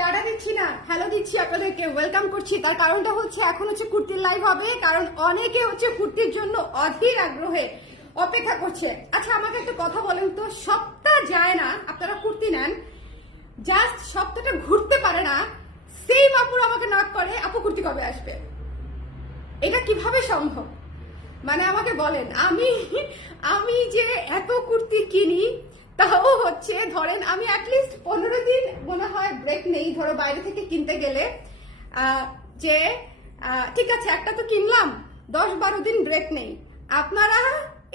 Tata দিচ্ছি না, hello দিচ্ছি, আপনাদেরকে ওয়েলকাম করছি। তার কারণটা হচ্ছে এখন হচ্ছে কুর্তির লাইভ হবে, কারণ অনেকে হচ্ছে কুর্তির জন্য অধীর আগ্রহে অপেক্ষা করছে। আচ্ছা আমাকে একটা কথা বলেন তো, সপ্তাহ যায় না আপনারা কুর্তি নেন, জাস্ট সপ্তাহটা ঘুরতে পারে না, সেই আপুর আমাকে নক করে আপু কুর্তি কবে আসবে। এটা কিভাবে সম্ভব? মানে আমাকে বলেন, আমি যে এত কুর্তি কিনি, তাও হচ্ছে ধরেন আমি অ্যাটলিস্ট 15 দিন মনে হয় ব্রেক নেই, ধরো বাইরে থেকে কিনতে গেলে যে ঠিক আছে একটা তো কিনলাম, 10-12 দিন ব্রেক নেই। আপনারা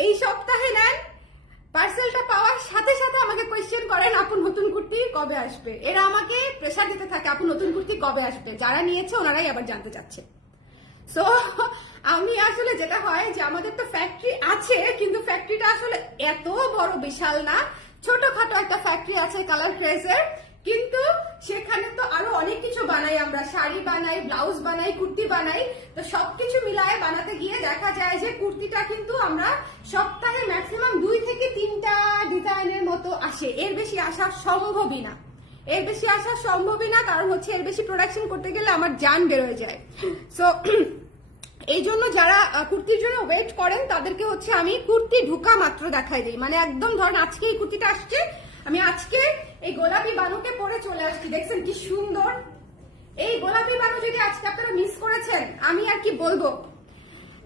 এই সপ্তাহে নেন, পার্সেলটা পাওয়ার সাথে সাথে আমাকে কোয়েশ্চেন করেন আপু নতুন কুর্তি কবে আসবে। এরা আমাকে প্রেসার দিতে থাকে আপু নতুন কুর্তি কবে আসবে। যারা নিয়েছে ওনারাই আবার জানতে চাচ্ছে। সো আমি আসলে যেটা হয় যে আমাদের তো ফ্যাক্টরি আছে, কিন্তু ফ্যাক্টরিটা আসলে এত বড় বিশাল না, ছোটখাটো একটা ফ্যাক্টরি আছে কালার ক্রেজের, কিন্তু সেখানে তো আরো অনেক কিছু বানাই আমরা, শাড়ি বানাই, ব্লাউজ বানাই, কুর্তি বানাই। তো সবকিছু মিলায় বানাতে গিয়ে দেখা যায় যে কুর্তিটা কিন্তু আমরা সপ্তাহে ম্যাক্সিমাম 2 থেকে 3টা ডিজাইনের মতো আসে, এর বেশি আসা সম্ভবই না। কারণ হচ্ছে এর বেশি প্রোডাকশন করতে গেলে আমার জান বের হয়ে যায়। সো এই জন্য যারা কুর্তির জন্য ওয়েট করেন তাদেরকে হচ্ছে আমি কুর্তি ঢুকা মাত্র দেখাই দিই। মানে একদম ধরেন আজকে এই কুর্তিটা আসছে, আমি আজকে এই গোলাপি বানুকে পরে চলে আসছি, দেখছেন কি সুন্দর। এই গোলাপি বানু যদি আজকে আপনারা মিস করেছেন আমি আর কি বলবো।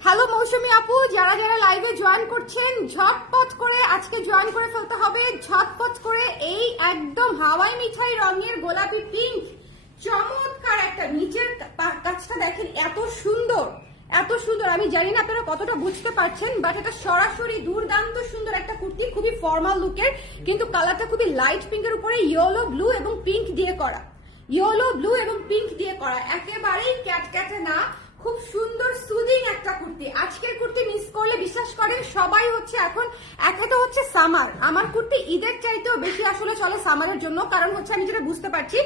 হ্যালো মৌসুমী আপু, যারা যারা লাইভে জয়েন করছেন ঝটপট করে আজকে জয়েন করে ফেলতে হবে, ঝটপট করে। এই একদম হাওয়াই মিঠাই রঙের গোলাপি পিঙ্ক, চমৎকার একটা নিচের কাজটা দেখেন এত সুন্দর, এত সুন্দর। আমি জানি না আপনারা কতটা বুঝতে পারছেন, বাট এটা সরাসরি দুর্দান্ত সুন্দর একটা কুর্তি, খুবই ফর্মাল লুকের, কিন্তু কালারটা খুবই লাইট পিঙ্কের উপরে ইয়েলো ব্লু এবং পিঙ্ক দিয়ে করা, একেবারেই ক্যাটক্যাটে না, খুব সুন্দর সুদিং একটা কুর্তি। আজকের কুর্তি মিস করলে বিশ্বাস করেন সবাই হচ্ছে এখন একটা হচ্ছে সামার, আমার কুর্তি ঈদের চাইতেও বেশি আসলে চলে সামারের জন্য। কারণ হচ্ছে আমি যেটা বুঝতে পারছি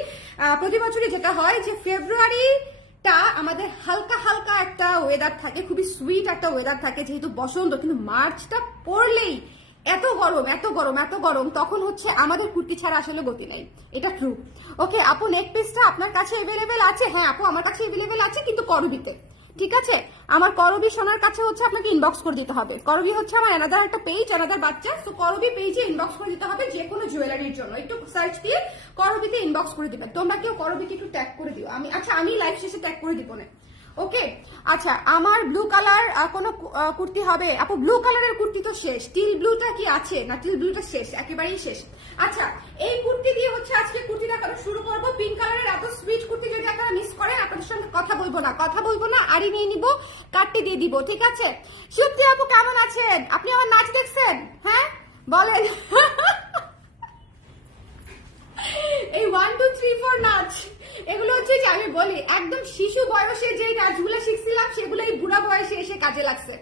প্রতি বছরই যেটা হয় যে ফেব্রুয়ারিটা আমাদের হালকা হালকা একটা ওয়েদার থাকে, খুবই সুইট একটা ওয়েদার থাকে যেহেতু বসন্ত, কিন্তু মার্চটা পড়লেই এত গরম, তখন হচ্ছে আমাদের কুর্তি ছাড়া আসলে গতি নেই, এটা ট্রু। ওকে আপু নেক পিসটা আপনার কাছে এভেলেবেল আছে? হ্যাঁ আপু আমার কাছে এভেলেবেল আছে, কিন্তু করবিতে, ঠিক আছে? আমার করবি সোনার কাছে হচ্ছে আপনাকে ইনবক্স করে দিতে হবে। করবি হচ্ছে আমার অ্যানাদার একটা পেজ, অ্যানাদার বাচ্চা, তো করবি পেজে ইনবক্স করে দিতে হবে যে কোনো জুয়েলারির জন্য। একটু সার্চ দিয়ে করবিতে ইনবক্স করে দিবেন। তোমরা কেউ করবিকে একটু ট্যাগ করে দিও, আমি লাইভ শেষে ট্যাগ করে দিব না। ওকে আচ্ছা, আমার ব্লু কালার কোনো কুর্তি হবে আপু? ব্লু কালারের কুর্তি তো শেষ, টিল ব্লুটা কি আছে না? টিল ব্লুটা শেষ, একেবারেই শেষ। আচ্ছা এই কুর্তি দিয়ে হচ্ছে আজকে কুর্তি দেখানো শুরু করবো। পিঙ্ক কালারের এত সুইট কুর্তি যদি আপনারা মিস করেন, আপনাদের সঙ্গে কথা বলবো না, আড়ি নিয়ে নিবো, কাটতে দিয়ে দিব, ঠিক আছে? সুপ্তি আপু কেমন আছেন? আপনি আমার নাচ দেখছেন? হ্যাঁ বলেন। এই 1 2 3 4 নাচ, এগুলো হচ্ছে যে আমি বলি একদম শিশু বয়সে যে নাচগুলো শিখছিলাম সেগুলো এই বুড়া বয়সে এসে কাজে লাগছে।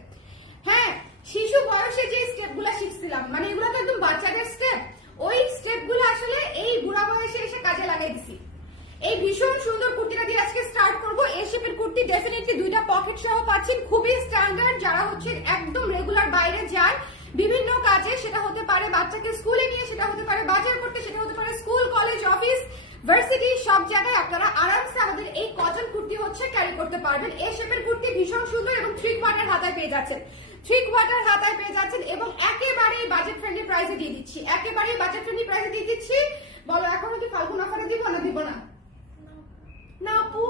হ্যাঁ শিশু বয়সে যে স্টেপগুলো শিখছিলাম, মানে এগুলো তো একদম বাচ্চাদের স্টেপ, ওই স্টেপগুলো আসলে এই বুড়া বয়সে এসে কাজে লাগাই দিছি। এই ভীষণ সুন্দর কুর্তিটা দিয়ে আজকে স্টার্ট করবো। এই শেপের কুর্তি ডেফিনেটলি 2টা পকেট সহ পাচ্ছেন, খুবই স্ট্যান্ডার্ড। যারা হচ্ছে একদম রেগুলার বাইরে যায় বিভিন্ন কাজে, সেটা হতে পারে বাচ্চাকে স্কুলে নিয়ে, সেটা হতে পারে বাজার করতে, সেটা হতে পারে স্কুল কলেজ অফিস ভার্সিটি, সব জায়গায় আপনারা আরামসে আমাদের এই কটন কুর্তি হচ্ছে ক্যারি করতে পারবেন। এই শেপের কুর্তি ভীষণ সুন্দর এবং 3 কোয়ার্টার হাতায় পেয়ে যাচ্ছেন, এবং একেবারেই বাজেট ফ্রেন্ডলি প্রাইসে দিয়ে দিচ্ছি। বলো এখনো কি ফাল্গুন অফারে দিব না দিব না? না আপু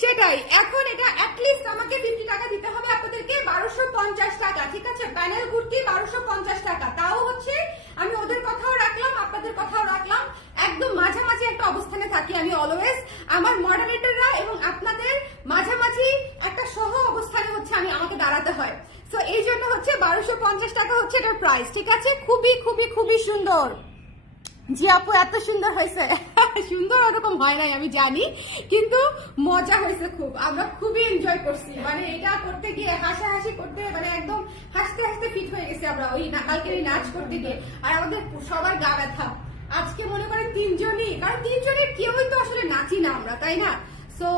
সেটাই, এখন এটা অ্যাটলিস্ট আমাকে 50 টাকা দিতে হবে আপনাদেরকে, 1250 টাকা, ঠিক আছে? প্যানেল কুর্তি 1250 টাকা, তাও হচ্ছে আমি ওদের কথাও রাখলাম আপনাদের কথাও রাখলাম, একদম মাঝামাঝি একটা অবস্থানে থাকি আমি অলওয়েজ। আমার মডারেটররা এবং আপনাদের মাঝামাঝি একটা সহ অবস্থানে হচ্ছে আমাকে দাঁড়াতে হয়। সো এই জন্য হচ্ছে 1250 টাকা হচ্ছে এটার প্রাইস, ঠিক আছে? খুবই সুন্দর। জি আপু এত সুন্দর হয়েছে। সুন্দর ওরকম হয় নাই আমি জানি, কিন্তু মজা হয়েছে খুব, আমরা খুবই এনজয় করছি। মানে এটা করতে গিয়ে হাসাহাসি করতে, মানে একদম হাসতে হাসতে ফিট হয়ে গেছে আমরা ওই কালকের এই নাচ করতে গিয়ে। আর আমাদের সবার গা ব্যথা আজকে মনে করেন 3 জনই, কারণ 3 জনের কেউই তো আসলে নাচি না আমরা, তাই না? সো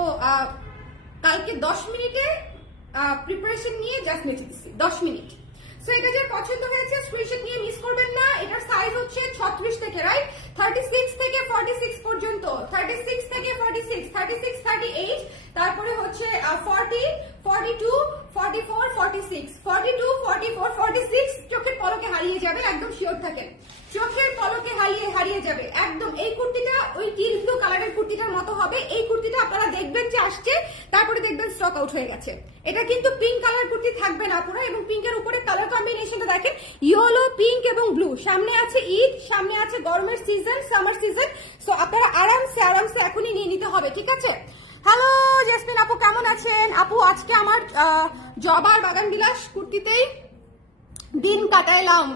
কালকে 10 মিনিটে প্রিপারেশন নিয়ে জাস্ট নেচে দিচ্ছি, 10 মিনিট। সো এটা যে পছন্দ হয়েছে স্ক্রিনশট নিয়ে মিস করবেন না। এটার সাইজ হচ্ছে 36 থেকে, রাইট, 36 থেকে 46 পর্যন্ত, 36 থেকে 46, 36, 38, তারপরে হচ্ছে 40, 42, 44, 46, 42, 44, 46 চোখের পলকে হারিয়ে যাবে, একদম শিওর থাকেন, চোখের পলকে হারিয়ে যাবে একদম। এই কুর্তিটা ওই টিল ব্লু কালারের কুর্তিটার মতো হবে। এই কুর্তিটা আপনারা দেখবেন যে আসছে, তারপরে দেখবেন স্টক আউট হয়ে গেছে। এটা কিন্তু পিঙ্ক কালার কুর্তি থাকবে না পুরো, এবং পিঙ্কের উপরে কালার কম্বিনেশনটা দেখেন, ইয়েলো, পিঙ্ক এবং ব্লু। সামনে আছে ঈদ, সামনে আছে গরমের সিজন, সামার সিজন। সো আপনারা আরামসে এখনই নিয়ে নিতে হবে, ঠিক আছে? হ্যালো জেসমিন আপু, কেমন আছেন? আপু আজকে আমার জবার বাগান বিলাস কুর্তিতেই দিন কাটাইলাম।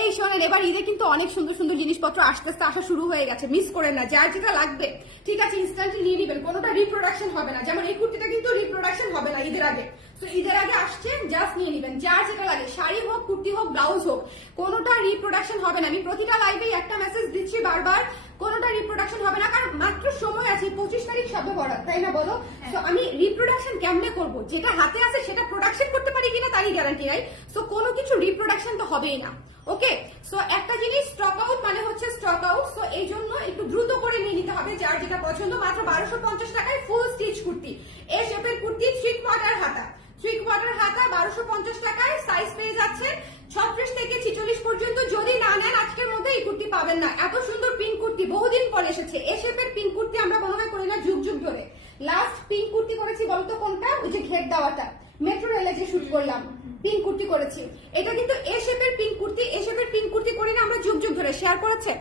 এই শোনেন, এবার ঈদে কিন্তু অনেক সুন্দর সুন্দর জিনিসপত্র আস্তে আস্তে আসা শুরু হয়ে গেছে, মিস করেন না। যার যেটা লাগবে ঠিক আছে ইনস্ট্যান্টলি নিয়ে নিবেন, কোনোটা রিপ্রোডাকশন হবে না। যেমন এই কুর্তিটা কিন্তু রিপ্রোডাকশন হবে না ঈদের আগে, তো ঈদের আগে আসছে, জাস্ট নিয়ে নিবেন যার যেটা লাগে, শাড়ি হোক, কুর্তি হোক, ব্লাউজ হোক, কোনোটা রিপ্রোডাকশন হবে না। আমি প্রতিটা লাইভেই একটা মেসেজ দিচ্ছি বারবার, কোনোটা রিপ্রোডাকশন হবে না, কারণ মাত্র সময় আছে, 25 তারিখ সবে বরাদ, তাই না বলো? তো আমি রিপ্রোডাকশন কেমনে করব? যেটা হাতে আছে সেটা প্রোডাকশন করতে পারি কিনা তারই গ্যারান্টি নাই। সো কোনো কিছু রিপ্রোডাকশন তো হবেই না, ওকে? সো একটা জিনিস স্টক আউট মানে হচ্ছে স্টক আউট, সো এই জন্য একটু দ্রুত করে নিয়ে নিতে হবে যার যেটা পছন্দ। মাত্র 1250 টাকায় ফুল স্টিচ কুর্তি, এই শেপের কুর্তি, 3 কোয়ার্টার হাতা, 3 কোয়ার্টার হাতা 1250 টাকায়। সাইজ পেয়ে যাচ্ছে 36 থেকে 46 পর্যন্ত। যদি না নেন আজকের মধ্যে এই কুর্তি পাবেন না। এত সুন্দর পিঙ্ক কুর্তি বহুদিন পরে এসেছে। এই শেপের পিঙ্ক কুর্তি আমরা মনে হয় করি না যুগ যুগ ধরে। লাস্ট পিঙ্ক কুর্তি করেছি বলতো কোনটা? ওই যে ঘের দেওয়াটা, মেট্রো রেলে যে শুট করলাম, পিঙ্ক কুর্তি করেছি। এটা কিন্তু এ শেপের পিঙ্ক কুর্তি, এ শেপের পিঙ্ক কুর্তি করি না আমরা যুগ যুগ ধরে। শেয়ার করেছে,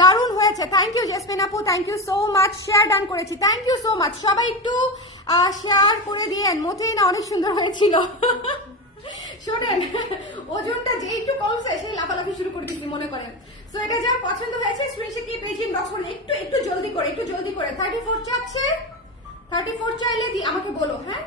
দারুণ হয়েছে। থ্যাংক ইউ জেসমিন আপু, thank you so much. Share done করেছি, থ্যাংক ইউ সো মাচ। সবাই একটু শেয়ার করে দিয়েন, মোটেই না অনেক সুন্দর হয়েছিল। শোনেন, ওজনটা যে একটু কমছে সেই লাফালাফি শুরু করে দিচ্ছি মনে করেন। সো এটা যা পছন্দ হয়েছে স্ক্রিনশট নিয়ে পেজ ইনবক্স করুন, একটু জলদি করে, একটু জলদি করে। 34 চাচ্ছে, 34 চাইলে আমাকে বলো, হ্যাঁ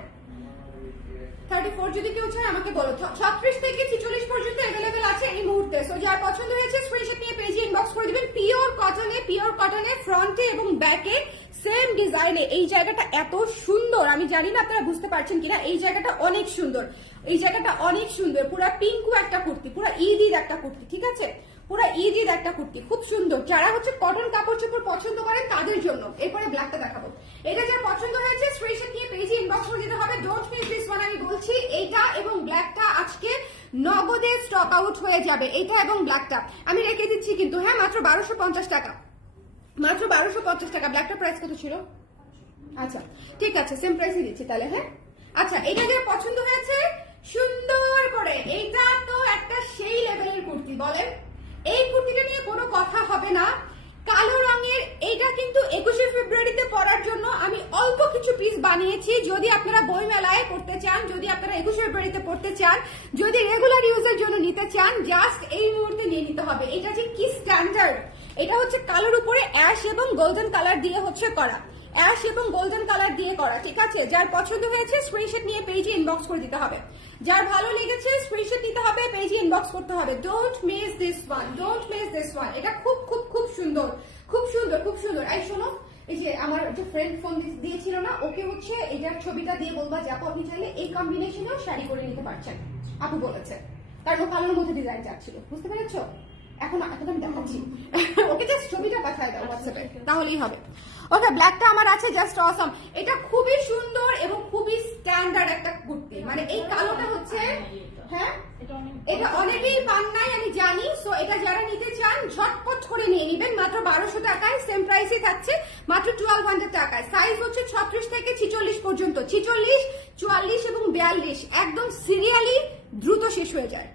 34 যদি কেউ চায় আমাকে বলো। 36 থেকে 46 পর্যন্ত अवेलेबल আছে এই মুহূর্তে। সো যার পছন্দ হয়েছে স্ক্রিনশট নিয়ে পেজে ইনবক্স করে দিবেন। পিওর কটনে ফ্রন্টে এবং ব্যাকে সেম ডিজাইনে। এই জায়গাটা এত সুন্দর, আমি জানি না আপনারা বুঝতে পারছেন কিনা। এই জায়গাটা অনেক সুন্দর, এই জায়গাটা অনেক সুন্দর। পুরো পিঙ্কু একটা কুর্তি, পুরো ঈদ একটা কুর্তি, ঠিক আছে? পুরো ঈদ একটা কুর্তি, খুব সুন্দর। যারা হচ্ছে কটন কাপড় চোপড় পছন্দ করেন তাদের জন্য। এরপরে ব্ল্যাকটা দেখাবো। এটা যার পছন্দ হয়েছে স্ক্রিনশট নিয়ে পেজে ইনবক্স করে দিতে হবে। Don't miss this one. আমি বলছি এইটা এবং ব্ল্যাকটা আজকে নগদে স্টক আউট হয়ে যাবে। এইটা এবং ব্ল্যাকটা আমি রেখে দিচ্ছি কিন্তু, হ্যাঁ, মাত্র 1250 টাকা, মাত্র 1250 টাকা। ব্ল্যাকটা প্রাইস কত ছিল? আচ্ছা ঠিক আছে, সেম প্রাইসই দিচ্ছি তাহলে, হ্যাঁ। আচ্ছা, এটা যার পছন্দ হয়েছে সুন্দর করে, এইটা তো একটা সেই লেভেলের কুর্তি, বলেন এই কুর্তিটা নিয়ে কোনো কথা হবে না। কালো রঙের এইটা কিন্তু 21শে ফেব্রুয়ারিতে পরার জন্য আমি অল্প কিছু পিস বানিয়েছি। যদি আপনারা বইমেলায় পড়তে চান, যদি আপনারা 21শে ফেব্রুয়ারিতে পড়তে চান, যদি রেগুলার ইউজের জন্য নিতে চান, জাস্ট এই মুহূর্তে নিয়ে নিতে হবে। এটা যে কি স্ট্যান্ডার্ড! এটা হচ্ছে কালোর উপরে অ্যাশ এবং গোল্ডেন কালার দিয়ে হচ্ছে করা, অ্যাশ এবং গোল্ডেন কালার দিয়ে করা, ঠিক আছে? যার পছন্দ হয়েছে স্ক্রিনশট নিয়ে পেজে ইনবক্স করে দিতে হবে। যার ভালো লেগেছে স্ক্রিনশট নিতে হবে, পেজে ইনবক্স করতে হবে। Don't miss this one, don't miss this one. এটা খুব খুব খুব সুন্দর, খুব সুন্দর, খুব সুন্দর। এই শোনো, এই যে আমার যে ফ্রেন্ড ফোন দিয়েছিল না, ওকে হচ্ছে এটার ছবিটা দিয়ে বলবা যে আপু আপনি চাইলে এই কম্বিনেশনেও শাড়ি করে নিতে পারছেন, আপু বলেছে। কারণ ও কালোর মধ্যে ডিজাইন চাচ্ছিল, বুঝতে পেরেছো? এখন আমি দেখাচ্ছি, ওকে জাস্ট ছবিটা পাঠায় দাও হোয়াটসঅ্যাপে, তাহলেই হবে। ওকে, ব্ল্যাকটা আমার আছে, জাস্ট অসম। এটা খুবই সুন্দর এবং খুবই স্ট্যান্ডার্ড একটা কুর্তি। মানে এই কালোটা হচ্ছে, হ্যাঁ, এটা অনেকেই পান নাই আমি জানি। সো এটা যারা নিতে চান ঝটপট করে নিয়ে নিবেন, মাত্র 1200 টাকায়। সেম প্রাইসে থাকছে, মাত্র 1200 টাকায়। সাইজ হচ্ছে 36 থেকে 46 পর্যন্ত, 46, 44 এবং 42 একদম সিরিয়ালি দ্রুত শেষ হয়ে যায়।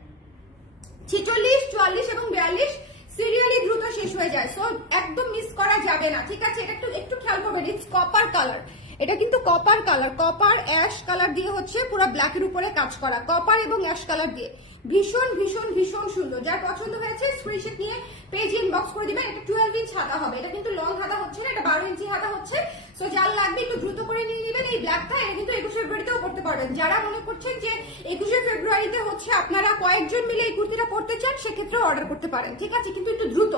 46, 44 এবং 42 সিরিয়ালি দ্রুত শেষ হয়ে যায়। সো একদম মিস করা যাবে না, ঠিক আছে? এটা একটু খেয়াল করবেন, ইটস কপার কালার। এটা কিন্তু copper colour, copper ash colour দিয়ে হচ্ছে পুরো ব্ল্যাকের উপরে কাজ করা, কপার এবং অ্যাশ কালার দিয়ে। ভীষণ ভীষণ ভীষণ সুন্দর। যার পছন্দ হয়েছে স্ক্রিনশট নিয়ে পেজ ইনবক্স করে দিবেন। এটা 12 ইঞ্চ হাতা হবে, এটা কিন্তু লং হাতা হচ্ছে না, এটা 12 ইঞ্চি হাতা হচ্ছে। সো যার লাগবে একটু দ্রুত করে নিয়ে নেবেন। এই ব্ল্যাকটা এটা কিন্তু 21শে ফেব্রুয়ারিতেও পড়তে পারবেন। যারা মনে করছেন যে 21শে ফেব্রুয়ারিতে হচ্ছে আপনারা কয়েকজন মিলে এই কুর্তিটা পড়তে চান, সেক্ষেত্রে অর্ডার করতে পারেন, ঠিক আছে? কিন্তু একটু দ্রুত,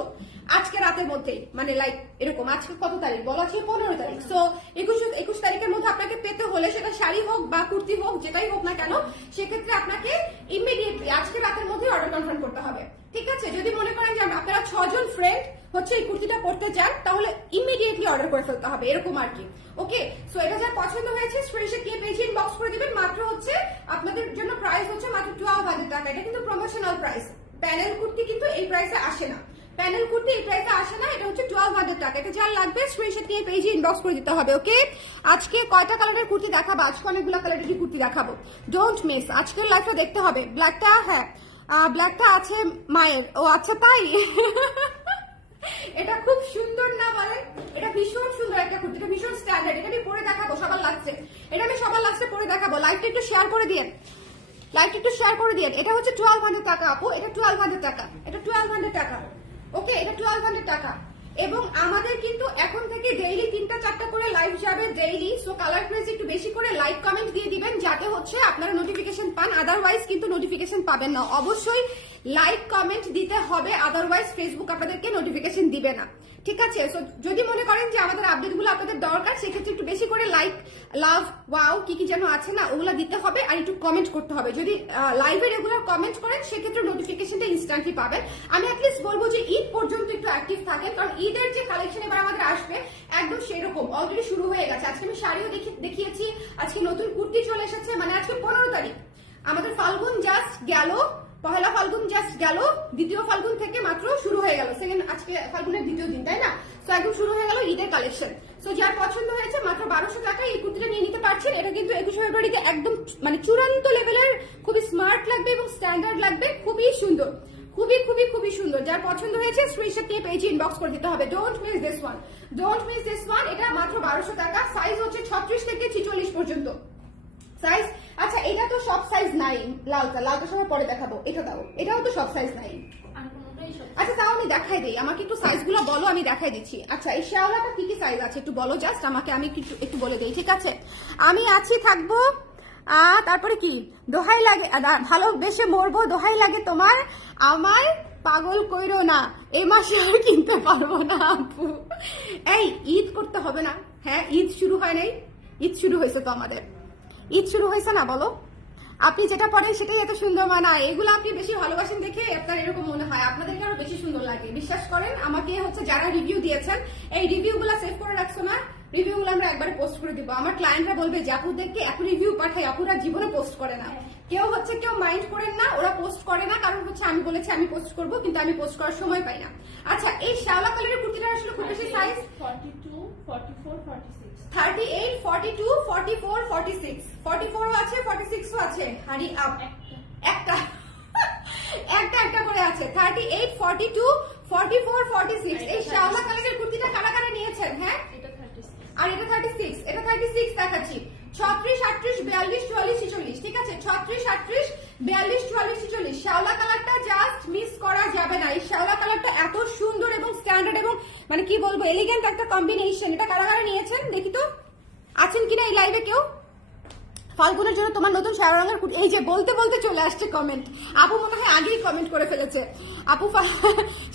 আজকে রাতের মধ্যেই, মানে লাইক এরকম। আজকে কত তারিখ বলা আছে? 15 তারিখ। সো 21 তারিখের মধ্যে আপনাকে পেতে হলে হলে সেটা শাড়ি হোক বা কুর্তি হোক যেটাই হোক না কেন, সেক্ষেত্রে আপনাকে ইমিডিয়েটলি আজকে রাতের মধ্যে অর্ডার কনফার্ম করতে হবে। ঠিক আছে, যদি মনে করেন যে আপনারা 6 জন ফ্রেন্ড হচ্ছে এই কুর্তিটা পড়তে চান তাহলে ইমিডিয়েটলি অর্ডার করে ফেলতে হবে, এরকম আর কি। ওকে, সো এটা যার পছন্দ হয়েছে স্ক্রিনশট দিয়ে পেজ ইনবক্স করে দিবেন। মাত্র হচ্ছে আপনাদের জন্য প্রাইস হচ্ছে মাত্র 1200 টাকা। এটা কিন্তু প্রমোশনাল প্রাইস, প্যানেল কুর্তি কিন্তু এই প্রাইসে আসে না, প্যানেল কুর্তি এই প্রাইসে আসে না, এটা হচ্ছে 1200 টাকা। এটা যার লাগবে স্ক্রিনশট দিয়ে পেজে ইনবক্স করে দিতে হবে। ওকে, আজকে কয়টা কালারের কুর্তি দেখাবো? আজকে অনেকগুলো কালারের কুর্তি দেখাবো, ডোন্ট মিস। আজকের লাইভটা দেখতে হবে। ব্ল্যাকটা, হ্যাঁ ব্ল্যাকটা আছে মায়ের। ও আচ্ছা তাই এটা খুব সুন্দর না বলেন? এটা ভীষণ সুন্দর একটা কুর্তি, এটা ভীষণ স্ট্যান্ডার্ড। এটা আমি পরে দেখাবো সবার লাস্টে, এটা আমি সবার লাস্টে পরে দেখাবো। লাইভটা একটু শেয়ার করে দিন, লাইভটা একটু শেয়ার করে দিন। এটা হচ্ছে 1200 টাকা আপু, এটা 1200 টাকা, এটা 1200 টাকা। ওকে, এটা 1200 টাকা। এবং আমাদের কিন্তু এখন থেকে ডেইলি 3টা-4টা করে লাইভ যাবে ডেইলি। সো কালার প্রেস একটু বেশি করে লাইক কমেন্ট দিয়ে দিবেন যাতে হচ্ছে আপনারা নোটিফিকেশন পান, আদারওয়াইজ কিন্তু নোটিফিকেশন পাবেন না। অবশ্যই লাইক কমেন্ট দিতে হবে, আদারওয়াইজ ফেসবুক আপনাদেরকে নোটিফিকেশন দিবে না। ঠিক আছে, সো যদি মনে করেন যে আমাদের আপডেটগুলো আপনাদের দরকার, সেক্ষেত্রে একটু বেশি করে লাইক, লাভ, ওয়াও কি কি যেন আছে না, ওগুলা দিতে হবে আর একটু কমেন্ট করতে হবে। যদি লাইভে রেগুলার কমেন্ট করেন সেক্ষেত্রে নোটিফিকেশনটা ইনস্ট্যান্টলি পাবেন। আমি অ্যাটলিস্ট বলবো যে ঈদ পর্যন্ত একটু অ্যাক্টিভ থাকেন, কারণ ঈদের যে কালেকশন এবার আমাদের আসবে একদম সেরকম অলরেডি শুরু হয়ে গেছে। আজকে আমি শাড়িও দেখিয়েছি, আজকে নতুন কুর্তি চলে এসেছে, মানে আজকে 15 তারিখ, আমাদের ফাল্গুন জাস্ট গেল, পহেলা ফাল্গুন জাস্ট গেল, দ্বিতীয় ফাল্গুন থেকে মাত্র শুরু হয়ে গেল, সেকেন্ড আজকে ফাল্গুনের দ্বিতীয় দিন, তাই না? তো একদম শুরু হয়ে গেল ঈদের কালেকশন। সো যার পছন্দ হয়েছে মাত্র 1200 টাকায় এই কুর্তিটা নিয়ে নিতে পারছেন। এটা কিন্তু 21 ফেব্রুয়ারিতে একদম মানে চূড়ান্ত লেভেলের, খুবই স্মার্ট লাগবে এবং স্ট্যান্ডার্ড লাগবে, খুবই সুন্দর, খুবই খুবই খুবই সুন্দর। যার পছন্দ হয়েছে স্ক্রিনশট দিয়ে পেজে ইনবক্স করে দিতে হবে। Don't miss this one, don't miss this one. এটা মাত্র 1200 টাকা। সাইজ হচ্ছে 36 থেকে 46 পর্যন্ত সাইজ। আচ্ছা, এটা তো সব সাইজ নাই, লালটা সবার পরে দেখাবো। এটা দাও, এটাও তো সব সাইজ নাই। আচ্ছা তাও আমি দেখাই দিই, আমাকে একটু সাইজগুলো বলো, আমি দেখাই দিচ্ছি। আচ্ছা, এই শেওলাটা কি কি সাইজ আছে একটু বলো জাস্ট আমাকে, আমি একটু বলে দিই। ঠিক আছে, আমি আছি থাকবো। তারপরে কি দোহাই লাগে, ভালোবেসে মরবো, দোহাই লাগে তোমার, আমায় পাগল কইরো না, এই মাসে আর কিনতে পারবো না আপু। এই ঈদ করতে হবে না? হ্যাঁ, ঈদ শুরু হয় নাই? ঈদ শুরু হয়েছে তো আমাদের, ঈদ শুরু হয়েছে না বলো? আপনি যেটা পড়েন সেটাই এত সুন্দর মানায়, এগুলো আপনি বেশি ভালোবাসেন দেখে আপনার এরকম মনে হয়, আপনাদেরকে আরো বেশি সুন্দর লাগে। বিশ্বাস করেন আমাকে হচ্ছে যারা রিভিউ দিয়েছেন, এই রিভিউগুলো সেভ করে রাখছো না, রিভিউগুলো আমরা একবারে পোস্ট করে দিব। আমার ক্লায়েন্টরা বলবে যে আপুদেরকে এত রিভিউ পাঠাই, আপুরা জীবনে পোস্ট করে না। কেউ মাইন্ড করেন না, ওরা পোস্ট করে না, কারণ হচ্ছে আমি বলেছি আমি পোস্ট করবো, কিন্তু আমি পোস্ট করার সময় পাই না। আচ্ছা, এই শ্যাওলা কালারের কুর্তিটা আসলে খুব বেশি সাইজ 42, 44, 46, 38, 42, 44, 46, 44 ও আছে, 46 ও আছে। হারি আপ, একটা একটা করে আছে। 38, 42, 44, 46। এই শ্যাওলা কালারের কুর্তিটা কারা কারা নিয়েছেন? হ্যাঁ, আর এটা 36, এটা 36 দেখাচ্ছি। 36, 38, 42, 44, 46। ঠিক আছে, 36, 38, 42, 44, 46। শ্যাওলা কালারটা জাস্ট মিস করা যাবে না। এই শ্যাওলা কালারটা এত সুন্দর এবং স্ট্যান্ডার্ড এবং মানে কি বলবো, এলিগেন্ট একটা কম্বিনেশন। এটা কারা কারা নিয়েছেন দেখি তো, আছেন কিনা এই লাইভে কেউ? ফাল্গুনের জন্য তোমার নতুন সাদা রঙের কুর্তি, এই যে বলতে বলতে চলে আসছে কমেন্ট। আপু মনে হয় আগেই কমেন্ট করে ফেলেছে। আপু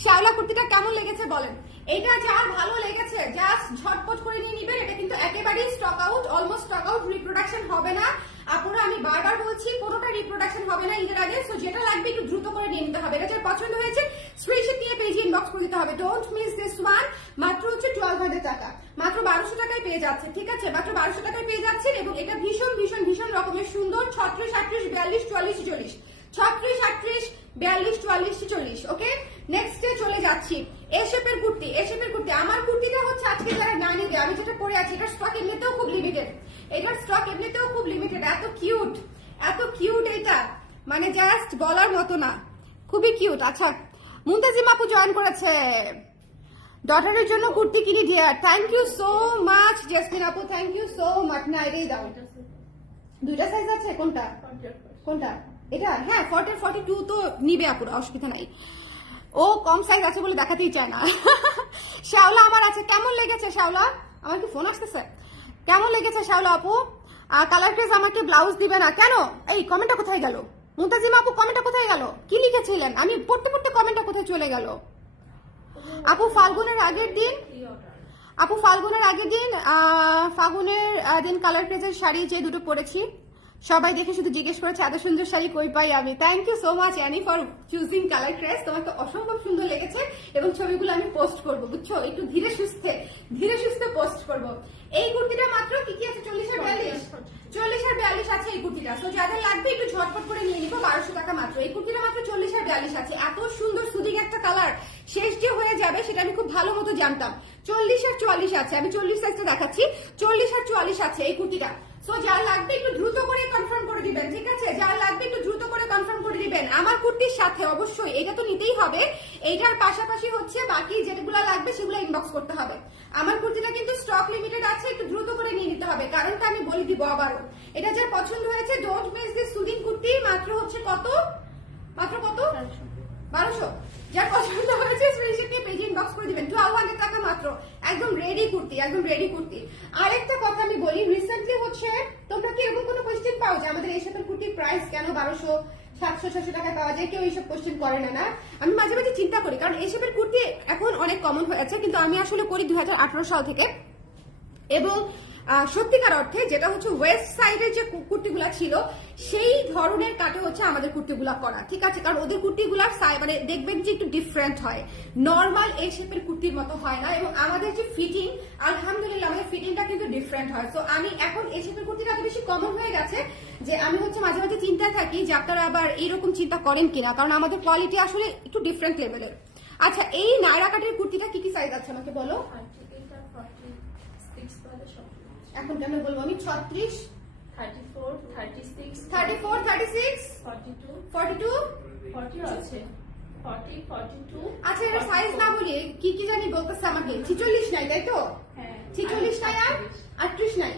শ্যাওলা কুর্তিটা কেমন লেগেছে বলেন? এটা যার ভালো লেগেছে জাস্ট ঝটপট করে নিয়ে নিবেন। এটা কিন্তু একেবারেই stock out, almost stock out, reproduction হবে না। আপুরা আমি বারবার বলছি কোনোটা রিপ্রোডাকশন হবে না ঈদের আগে। সো যেটা লাগবে একটু দ্রুত করে নিয়ে নিতে হবে। এটা যার পছন্দ হয়েছে স্ক্রিনশট দিয়ে পেজে ইনবক্স করে দিতে হবে। Don't miss this one. মাত্র হচ্ছে 1200 টাকা, মাত্র 1200 টাকায় পেয়ে যাচ্ছে। ঠিক আছে, মাত্র 1200 টাকায় পেয়ে যাচ্ছেন এবং এটা ভীষণ ভীষণ ভীষণ রকমের সুন্দর। 36, 38, 42, 44, 46, 36, 38, 42, 44, 46। ওকে, নেক্সটে চলে যাচ্ছি। এ শেপের কুর্তি, এ শেপের কুর্তি। আমার কুর্তিটা হচ্ছে আজকে যারা না নিবে, আমি যেটা পরে আছি এটার স্টক এমনিতেও খুব লিমিটেড, এটার স্টক এমনিতেও খুব লিমিটেড। এত কিউট, এত কিউট, এটা মানে জাস্ট বলার মতো না, খুবই কিউট। আচ্ছা, মুনতাজিম আপু জয়েন করেছে, ডটারের জন্য কুর্তি কিনে দিয়ে। Thank you so much Jasmine আপু, থ্যাংক ইউ সো মাচ। না এটাই দাও, দুইটা সাইজ আছে। কোনটা কোনটা? এটা হ্যাঁ, 40, 42 তো নিবে আপুরা, অসুবিধা নাই। ও কম সাইজ আছে বলে দেখাতেই চায় না। শ্যাওলা আমার আছে। কেমন লেগেছে শ্যাওলা? আমার কি ফোন আসতেছে? কেমন লেগেছে শ্যাওলা আপু? কালার ড্রেস আমাকে ব্লাউজ দিবে না কেন? এই কমেন্টটা কোথায় গেল? মুনতাজিম আপু কমেন্টটা কোথায় গেল? কি লিখেছিলেন? আমি পড়তে পড়তে কমেন্টটা কোথায় চলে গেল? আপু ফাল্গুনের আগের দিন, আপু ফাল্গুনের আগের দিন ফাল্গুনের দিন কালার ক্রেজের শাড়ি যে দুটো পরেছি সবাই দেখে শুধু জিজ্ঞেস করেছে এত সুন্দর শাড়ি কই পাই আমি। Thank you so much Annie for choosing colour craze, তোমাকে অসম্ভব সুন্দর লেগেছে এবং ছবিগুলো আমি পোস্ট করব, বুঝছো, একটু ধীরে সুস্থে পোস্ট করব। এই কুর্তিটা মাত্র কি কি আছে, 40 আর 42, 40 আর 42 আছে এই কুর্তিটা। তো যাদের লাগবে একটু ঝটপট করে নিয়ে নিবো, 1200 টাকা মাত্র। এই কুর্তিটা মাত্র 40 আর 42 আছে। এত সুন্দর সুদিং একটা কালার, শেষ যে হয়ে যাবে সেটা আমি খুব ভালো মতো জানতাম। 40 আর 44 আছে, আমি 40 সাইজটা দেখাচ্ছি, 40 আর 44 আছে এই কুর্তিটা। সো যার লাগবে একটু দ্রুত করে কনফার্ম করে দিবেন, ঠিক আছে? যার লাগবে একটু দ্রুত করে কনফার্ম করে দিবেন। আমার কুর্তির সাথে অবশ্যই এটা তো নিতেই হবে, এইটার পাশাপাশি হচ্ছে বাকি যেগুলো লাগবে সেগুলো ইনবক্স করতে হবে। আমার কুর্তিটা কিন্তু স্টক লিমিটেড আছে, একটু দ্রুত করে নিয়ে নিতে হবে, কারণটা আমি বলে দিব আবারও। এটা যার পছন্দ হয়েছে don't miss this soothing kurti, মাত্র হচ্ছে কত, মাত্র কত, 1200। যার পছন্দ হয়েছে স্ক্রিনশট নিয়ে পেজে ইনবক্স করে দিবেন, 1200 টাকা মাত্র। একদম রেডি কুর্তি, একদম রেডি কুর্তি। আরেকটা কথা আমি বলি, রিসেন্টলি হচ্ছে তোমরা কি এরকম কোনো কোয়েশ্চেন পাও যে আমাদের এই সাথে কুর্তির প্রাইস কেন 1200, 700, 600 টাকা পাওয়া যায়? কেউ এইসব কোয়েশ্চেন করে না, না? আমি মাঝে মাঝে চিন্তা করি, কারণ এই সাথে কুর্তি এখন অনেক কমন হয়েছে, কিন্তু আমি আসলে করি 2018 সাল থেকে। এবং সত্যিকার অর্থে যেটা হচ্ছে ওয়েস্ট সাইডের যে কুর্তিগুলা ছিল সেই ধরনের কাটে হচ্ছে আমাদের কুর্তিগুলা করা, ঠিক আছে? কারণ ওদের কুর্তিগুলার মানে দেখবেন যে একটু ডিফারেন্ট হয়, নর্মাল এই শেপের কুর্তির মতো হয় না। এবং আমাদের যে ফিটিং, আলহামদুলিল্লাহ আমাদের ফিটিংটা কিন্তু ডিফারেন্ট হয়। তো আমি এখন এই শেপের কুর্তিটা এত বেশি কমন হয়ে গেছে যে আমি হচ্ছে মাঝে মাঝে চিন্তায় থাকি যে আপনারা আবার এইরকম চিন্তা করেন কিনা, কারণ আমাদের কোয়ালিটি আসলে একটু ডিফারেন্ট লেভেলের। আচ্ছা, এই নায়রা কাটের কুর্তিটা কি কি সাইজ আছে আমাকে বলো। এখন কেন বলবো আমি, 36, 34, 36, 34, 36, 42, 42, 40 আছে, 40, 42। আচ্ছা এর সাইজ না বলি কি কি জানি বলতেছে আমাকে, 46 নাই তাই তো? হ্যাঁ, 46 নাই আর 38 নাই,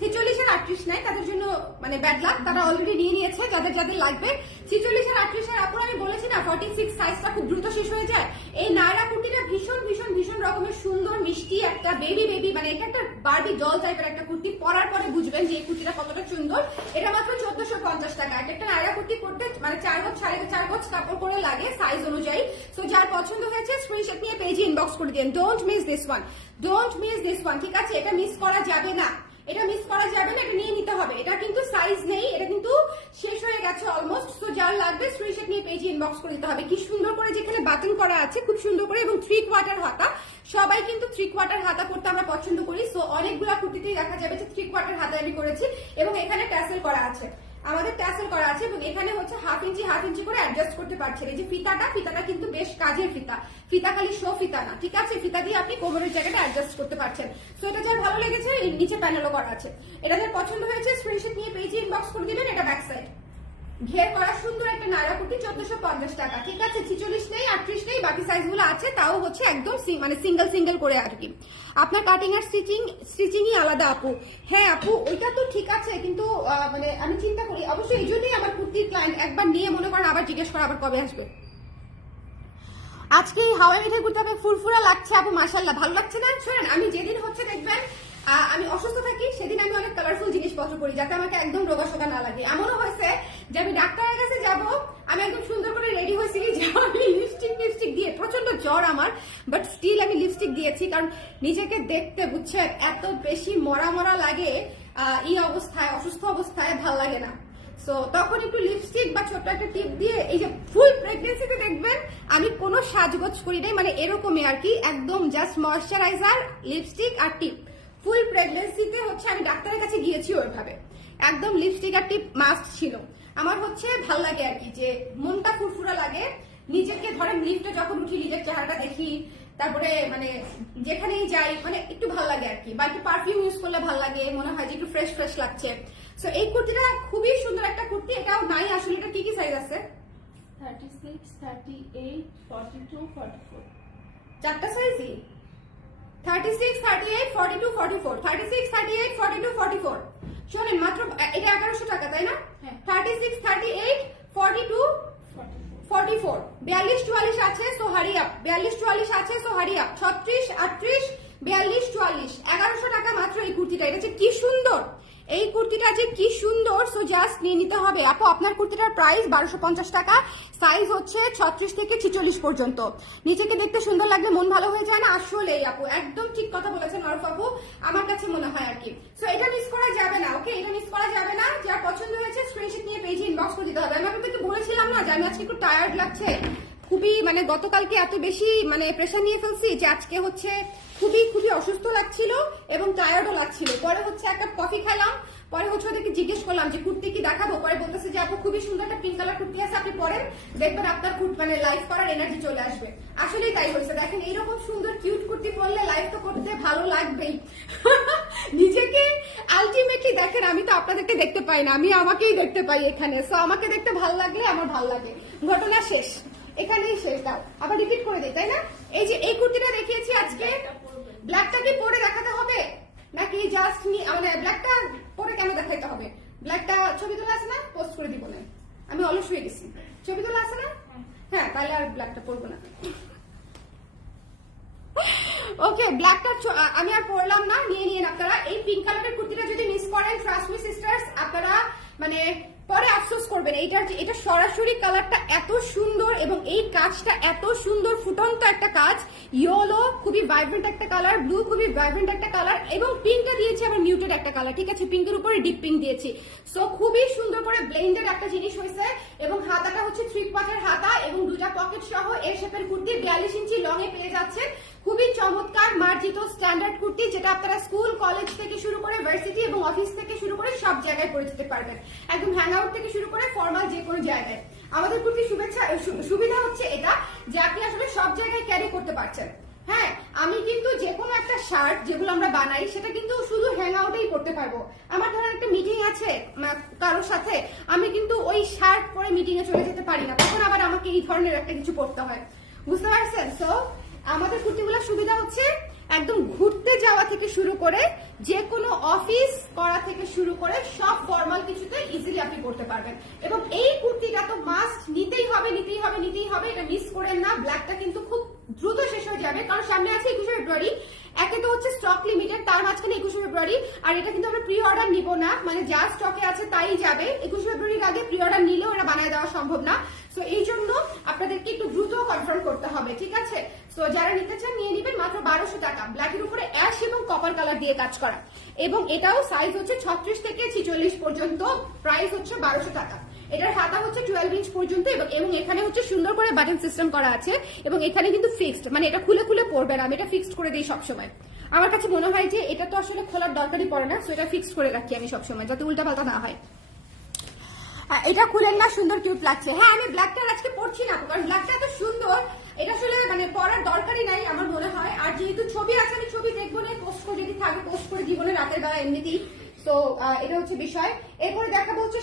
46 আর 38 নাই, তাদের জন্য মানে ব্যাড লাক, তারা অলরেডি নিয়ে নিয়েছে। যাদের যাদের লাগবে 46 আর 38 এর আপুর আমি বলেছি না 46 সাইজটা খুব দ্রুত শেষ হয়ে যায়। এই নায়রা কুর্তিটা ভীষণ ভীষণ ভীষণ রকমের সুন্দর মিষ্টি একটা বেবি মানে এটা একটা বারবি ডল টাইপের একটা কুর্তি, পরার পরে বুঝবেন যে এই কুর্তিটা কতটা সুন্দর। এটা মাত্র 1450 টাকা। একটা নায়রা কুর্তি পরতে মানে 4 গজ 4.5 গজ কাপড় করে লাগে সাইজ অনুযায়ী। সো যার পছন্দ হয়েছে স্ক্রিনশট নিয়ে পেজে ইনবক্স করে দিন, don't miss this one, don't miss this one, ঠিক আছে? এটা মিস করা যাবে না, এটা মিস করা যাবে না, এটা নিয়ে নিতে হবে। এটা কিন্তু সাইজ নেই, এটা কিন্তু শেষ হয়ে গেছে অলমোস্ট। সো যার লাগবে স্ক্রিনশট নিয়ে পেজে ইনবক্স করে দিতে হবে। কি সুন্দর করে যেখানে বাটন করা আছে খুব সুন্দর করে, এবং 3/4 হাতা, সবাই কিন্তু 3/4 হাতা করতে আমরা পছন্দ করি। সো অনেকগুলা কুর্তিতেই দেখা যাবে যে 3/4 হাতা আমি করেছি, এবং এখানে ট্যাসেল করা আছে, আমাদের ট্যাসেল করা আছে, এবং এখানে হচ্ছে হাফ ইঞ্চি করে অ্যাডজাস্ট করতে পারছেন। এই যে ফিতাটা কিন্তু বেশ কাজের ফিতা খালি শো ফিতা না, ঠিক আছে? ফিতা দিয়ে আপনি কোমরের জায়গাটা অ্যাডজাস্ট করতে পারছেন। সো এটা যার ভালো লেগেছে নিচে প্যানেলও করা আছে। এটা যার পছন্দ হয়েছে স্ক্রিনশট নিয়ে পেজে ইনবক্স করে দিবেন। এটা ব্যাক সাইড ঘের করা সুন্দর একটা নায়রা কুর্তি, 1450 টাকা, ঠিক আছে? 46 নেই, 38 নেই, বাকি সাইজগুলো আছে, তাও হচ্ছে একদম মানে সিঙ্গেল করে আর কি। আপনার কাটিং আর স্টিচিংই আলাদা আপু। হ্যাঁ আপু, ওইটা তো ঠিক আছে, কিন্তু মানে আমি চিন্তা করি অবশ্যই, এই জন্যই আমার কুর্তির ক্লায়েন্ট একবার নিয়ে মনে করেন আবার জিজ্ঞেস করে আবার কবে আসবে। আজকে হাওয়াই মিঠাই কুর্তি আপনার ফুরফুরা লাগছে আপু, মাশাআল্লাহ, ভালো লাগছে না? শোনেন, আমি যেদিন হচ্ছে দেখবেন আমি অসুস্থ থাকি সেদিন আমি অনেক কালারফুল জিনিসপত্র করি যাতে আমাকে একদম রোগাশোকা না লাগে। এমনও হয়েছে যে আমি ডাক্তারের কাছে যাব, আমি একদম সুন্দর করে রেডি হয়েছি যে আমি লিপস্টিক দিয়ে, প্রচন্ড জ্বর আমার, বাট স্টিল আমি লিপস্টিক দিয়েছি, কারণ নিজেকে দেখতে, বুঝছেন, এত বেশি মরা লাগে এই অবস্থায়, অসুস্থ অবস্থায় ভাল লাগে না। সো তখন একটু লিপস্টিক বা ছোট্ট একটা টিপ দিয়ে, এই যে ফুল প্রেগনেন্সিতে দেখবেন আমি কোনো সাজগোজ করি নাই, মানে এরকমই আর কি, একদম জাস্ট ময়শ্চারাইজার, লিপস্টিক আর টিপ। ফুল প্রেগনেন্সিতে হচ্ছে আমি ডাক্তারের কাছে গিয়েছি ওইভাবে, একদম লিপস্টিক আর টিপ মাস্ট ছিল। আমার হচ্ছে ভাল লাগে আর কি, যে মনটা ফুরফুরা লাগে, নিজেকে ধরেন লিফটে যখন উঠি নিজের চেহারাটা দেখি, তারপরে মানে যেখানেই যাই মানে একটু ভাল লাগে আর কি, বা একটু পারফিউম ইউজ করলে ভাল লাগে, মনে হয় যে একটু ফ্রেশ লাগছে। সো এই কুর্তিটা খুবই সুন্দর একটা কুর্তি, এটাও নাই আসলে। এটা কি কি সাইজ আছে? 36, 38, 42, 44। চারটা সাইজই, 36, 38, 42, 44, 36, 38, 42, 44। শোনেন, মাত্র এটা 1100 টাকা, তাই না? 36, 38, 42, 44, 42, 44 আছে, সো হারি আপ, 42, 44 আছে, সো হারি আপ, 36, 38, 42, 44, 1100 টাকা মাত্র এই কুর্তিটা। এটা হচ্ছে কি সুন্দর, এই কুর্তিটা যে কি সুন্দর, সো জাস্ট নিয়ে নিতে হবে। আপু আপনার কুর্তিটার প্রাইস 1250 টাকা, সাইজ হচ্ছে 36 থেকে 46 পর্যন্ত। নিজেকে দেখতে সুন্দর লাগলে মন ভালো হয়ে যায় না? আসলেই আপু একদম ঠিক কথা বলেছেন মারুফ আপু, আমার কাছে মনে হয় আর কি। সো এটা মিস করা যাবে না, ওকে? এটা মিস করা যাবে না। যার পছন্দ হয়েছে স্ক্রিনশট নিয়ে পেজে ইনবক্স করে দিতে হবে। আমি আপনাকে বলেছিলাম না যে আমি আজকে একটু টায়ার্ড লাগছে, খুবই মানে গতকালকে এত বেশি মানে প্রেশার নিয়ে ফেলছি যে আজকে হচ্ছে খুবই খুবই অসুস্থ লাগছিল এবং টায়ার্ডও লাগছিল। পরে হচ্ছে একটা কফি খেলাম, পরে হচ্ছে ওদেরকে জিজ্ঞেস করলাম যে কুর্তি কি দেখাবো, পরে বলতেছে যে আপু খুবই সুন্দর একটা পিঙ্ক কালার কুর্তি আছে, আপনি পরেন, দেখবেন আপনার মানে লাইফ করার এনার্জি চলে আসবে। আসলেই তাই হয়েছে। দেখেন এইরকম সুন্দর কিউট কুর্তি পরলে লাইফ তো করতে ভালো লাগবেই। নিজেকে আলটিমেটলি দেখেন, আমি তো আপনাদেরকে দেখতে পাই না, আমি আমাকেই দেখতে পাই এখানে। সো আমাকে দেখতে ভালো লাগলে আমার ভালো লাগে, ঘটনা শেষ, এখানেই শেষ। দাও আবার রিপিট করে দিই, তাই না? এই যে এই কুর্তিটা দেখিয়েছি আজকে, ব্ল্যাকটা কি পরে দেখাতে হবে নাকি জাস্ট মানে ব্ল্যাকটা পরে কেন দেখাইতে হবে? ব্ল্যাকটা ছবি তোলা আছে না, পোস্ট করে দিব না, আমি অলস হয়ে গেছি। ছবি তোলা আছে না? হ্যাঁ, তাহলে আর ব্ল্যাকটা পরবো না। ওকে, ব্ল্যাকটা আমি আর পরলাম না, নিয়ে নিন আপনারা। এই পিঙ্ক কালারের কুর্তিটা যদি মিস করেন, ট্রাস্ট মি সিস্টার্স, আপনারা মানে পরে আফসোস করবেন। এটা সরাসরি কালারটা এত সুন্দর এবং এই কাজটা এত সুন্দর, ফুটন্ত একটা কাজ। ইয়েলো খুবই ভাইব্রেন্ট একটা কালার, ব্লু খুবই ভাইব্রেন্ট একটা কালার, এবং পিঙ্কটা দিয়েছি আবার মিউটেড একটা কালার, ঠিক আছে? পিঙ্কের উপরে ডিপ পিঙ্ক দিয়েছি। সো খুবই সুন্দর করে ব্লেন্ডেড একটা জিনিস হয়েছে। এবং হাতাটা হচ্ছে 3/4 হাতা এবং দুটা পকেট সহ এর শেপের কুর্তি, 42 ইঞ্চি লং এ পেয়ে যাচ্ছে। খুবই চমৎকার মার্জিত স্ট্যান্ডার্ড কুর্তি, যেটা আপনারা স্কুল কলেজ থেকে শুরু করে ভার্সিটি এবং অফিস থেকে শুরু করে সব জায়গায় পরে যেতে পারবেন, একদম হ্যাং আউট থেকে শুরু করে ফর্মাল যে কোনো জায়গায়। আমাদের কুর্তি সুবিধা হচ্ছে এটা যে আপনি আসলে সব জায়গায় ক্যারি করতে পারছেন। হ্যাঁ, আমি কিন্তু যে কোনো একটা শার্ট যেগুলো আমরা বানাই সেটা কিন্তু শুধু হ্যাং আউটেই করতে পারবো। আমার ধরেন একটা মিটিং আছে কারোর সাথে, আমি কিন্তু ওই শার্ট পরে মিটিং এ চলে যেতে পারি না, তখন আবার আমাকে এই ধরনের একটা কিছু পড়তে হয়, বুঝতে পারছেন? সো আমাদের কুর্তিগুলোর সুবিধা হচ্ছে একদম ঘুরতে যাওয়া থেকে শুরু করে যে কোনো অফিস করা থেকে শুরু করে সব ফর্মাল কিছুতে ইজিলি আপনি করতে পারবেন। এবং এই কুর্তিটা তো মাস্ট নিতেই হবে, নিতেই হবে, নিতেই হবে, এটা মিস করেন না। ব্ল্যাকটা কিন্তু খুব দ্রুত শেষ হয়ে যাবে, কারণ সামনে আছে 21শে ফেব্রুয়ারি। একে তো হচ্ছে স্টক লিমিটেড, তার মাঝখানে 21শে ফেব্রুয়ারি, আর এটা কিন্তু আমরা প্রি অর্ডার নিব না, মানে যা স্টকে আছে তাই যাবে। 21শে ফেব্রুয়ারির আগে প্রি অর্ডার নিলেও এটা বানায় দেওয়া সম্ভব না। সো এই জন্য আপনাদেরকে একটু দ্রুত কনফার্ম করতে হবে, ঠিক আছে? সো যারা নিতে চান নিয়ে নিবেন, মাত্র 1200 টাকা। ব্ল্যাকের উপরে অ্যাশ এবং কপার কালার দিয়ে কাজ করা, এবং এটাও সাইজ হচ্ছে 36 থেকে 46 পর্যন্ত, প্রাইস হচ্ছে 1200 টাকা। এটার হাতা হচ্ছে 12 ইঞ্চ পর্যন্ত, এবং এখানে হচ্ছে সুন্দর করে বাটন সিস্টেম করা আছে, এবং এখানে কিন্তু ফিক্সড, মানে এটা খুলে খুলে পড়বে না, আমি এটা ফিক্সড করে দিই সবসময়। আমার কাছে মনে হয় যে এটা তো আসলে খোলার দরকারই পড়ে না, সো এটা ফিক্সড করে রাখি আমি সবসময়, যাতে উল্টাপাল্টা না হয়। এটা খুলেন না, সুন্দর কিউট লাগছে। হ্যাঁ, আমি ব্ল্যাকটা আজকে পরছি না, কারণ ব্ল্যাকটা এত সুন্দর, এটা আসলে মানে পরার দরকারই নাই আমার মনে হয়। আর যেহেতু ছবি আছে, আমি ছবি দেখবো না, পোস্ট করে যদি থাকে পোস্ট করে দিব না রাতের বেলা এমনিতেই। তো এটা হচ্ছে বিষয়। এরপরে দেখাবো হচ্ছে